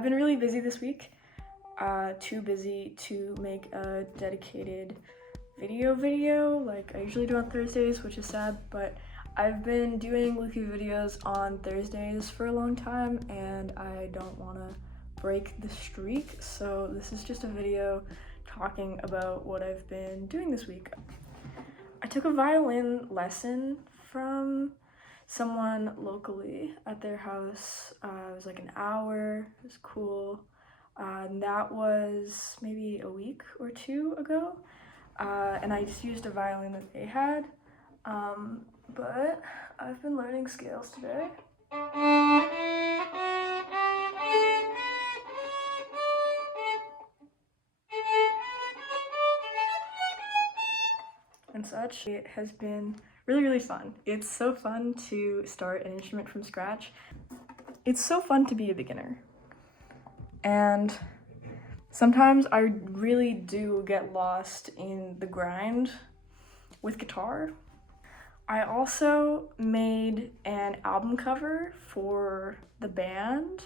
I've been really busy this week. Too busy to make a dedicated video like I usually do on Thursdays, which is sad, but I've been doing weekly videos on Thursdays for a long time and I don't want to break the streak, so this is just a video talking about what I've been doing this week. I took a violin lesson from someone locally at their house. It was like an hour. It was cool. And that was maybe a week or two ago. And I just used a violin that they had. But I've been learning scales today. And such. It has been really fun. It's so fun to start an instrument from scratch. It's so fun to be a beginner. And sometimes I really do get lost in the grind with guitar. I also made an album cover for the band.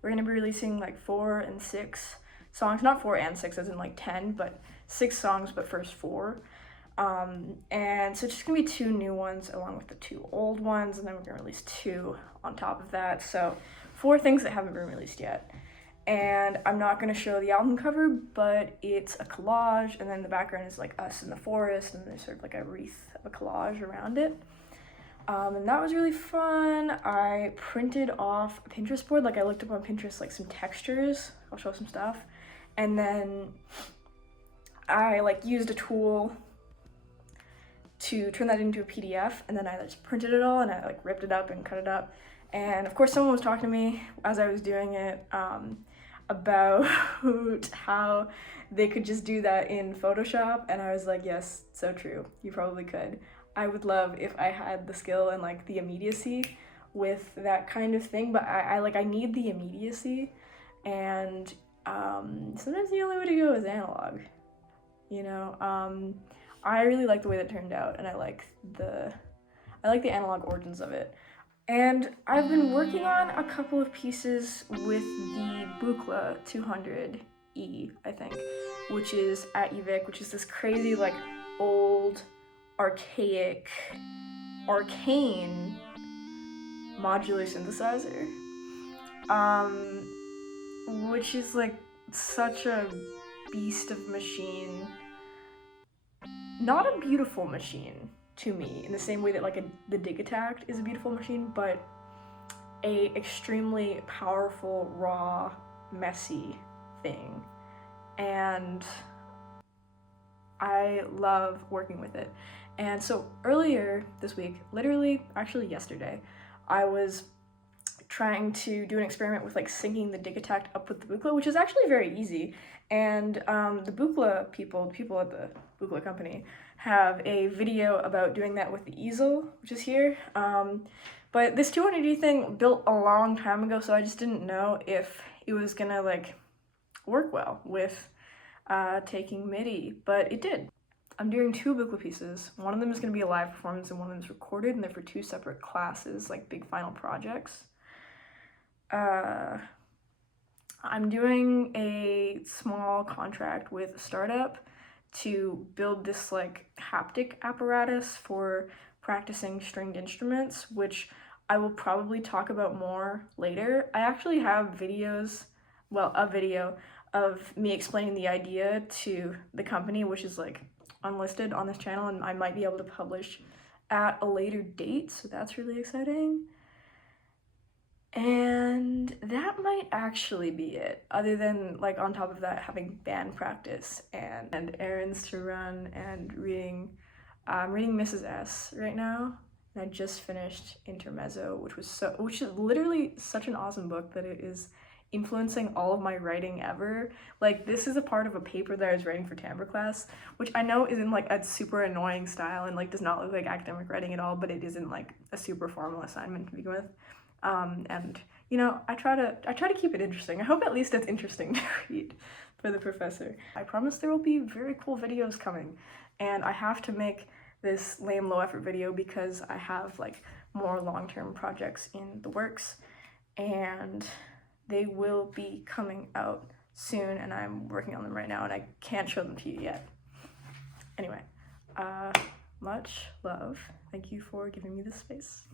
We're gonna be releasing like 4 and 6 songs, not 4 and 6 as in like 10, but 6 songs, but first 4. And so it's just gonna be 2 new ones along with the 2 old ones, and then we're gonna release 2 on top of that. So 4 things that haven't been released yet. And I'm not gonna show the album cover, but it's a collage, and then the background is like us in the forest, and there's sort of like a wreath of a collage around it. And that was really fun. I printed off a Pinterest board, like I looked up on Pinterest like some textures, I'll show some stuff, and then I like used a tool to turn that into a PDF, and then I just printed it all and I like ripped it up and cut it up. And of course someone was talking to me as I was doing it about how they could just do that in Photoshop, and I was like, yes, so true, you probably could. I would love if I had the skill and like the immediacy with that kind of thing, but I need the immediacy, and sometimes the only way to go is analog, you know. I really like the way that turned out, and I like the analog origins of it. And I've been working on a couple of pieces with the Buchla 200E, I think, which is at UVic, which is this crazy, like, old, archaic, arcane modular synthesizer, which is, like, such a beast of machine. Not a beautiful machine to me in the same way that like the Digitact is a beautiful machine, but a extremely powerful, raw, messy thing. And I love working with it. And so earlier this week, literally actually yesterday, I was trying to do an experiment with like syncing the Digitact up with the Buchla, which is actually very easy. And the Buchla people at the Buchla company, have a video about doing that with the easel, which is here. But this 200D thing built a long time ago, so I just didn't know if it was gonna like work well with taking MIDI, but it did. I'm doing 2 Buchla pieces. One of them is gonna be a live performance and one of them is recorded, and they're for 2 separate classes, like big final projects. I'm doing a small contract with a startup to build this like haptic apparatus for practicing stringed instruments, which I will probably talk about more later. I actually have videos, well, a video of me explaining the idea to the company, which is like unlisted on this channel, and I might be able to publish at a later date, so that's really exciting. And that might actually be it, other than like on top of that having band practice and errands to run and reading. I'm reading Mrs. S right now, and I just finished Intermezzo, which is literally such an awesome book that it is influencing all of my writing ever. Like, this is a part of a paper that I was writing for timbre class, which I know is in like a super annoying style and like does not look like academic writing at all, but it isn't like a super formal assignment to begin with. And you know, I try to keep it interesting. I hope at least it's interesting to read for the professor. I promise there will be very cool videos coming, and I have to make this lame low effort video because I have like more long-term projects in the works, and They will be coming out soon, and I'm working on them right now, and I can't show them to you yet. Anyway, much love. Thank you for giving me this space.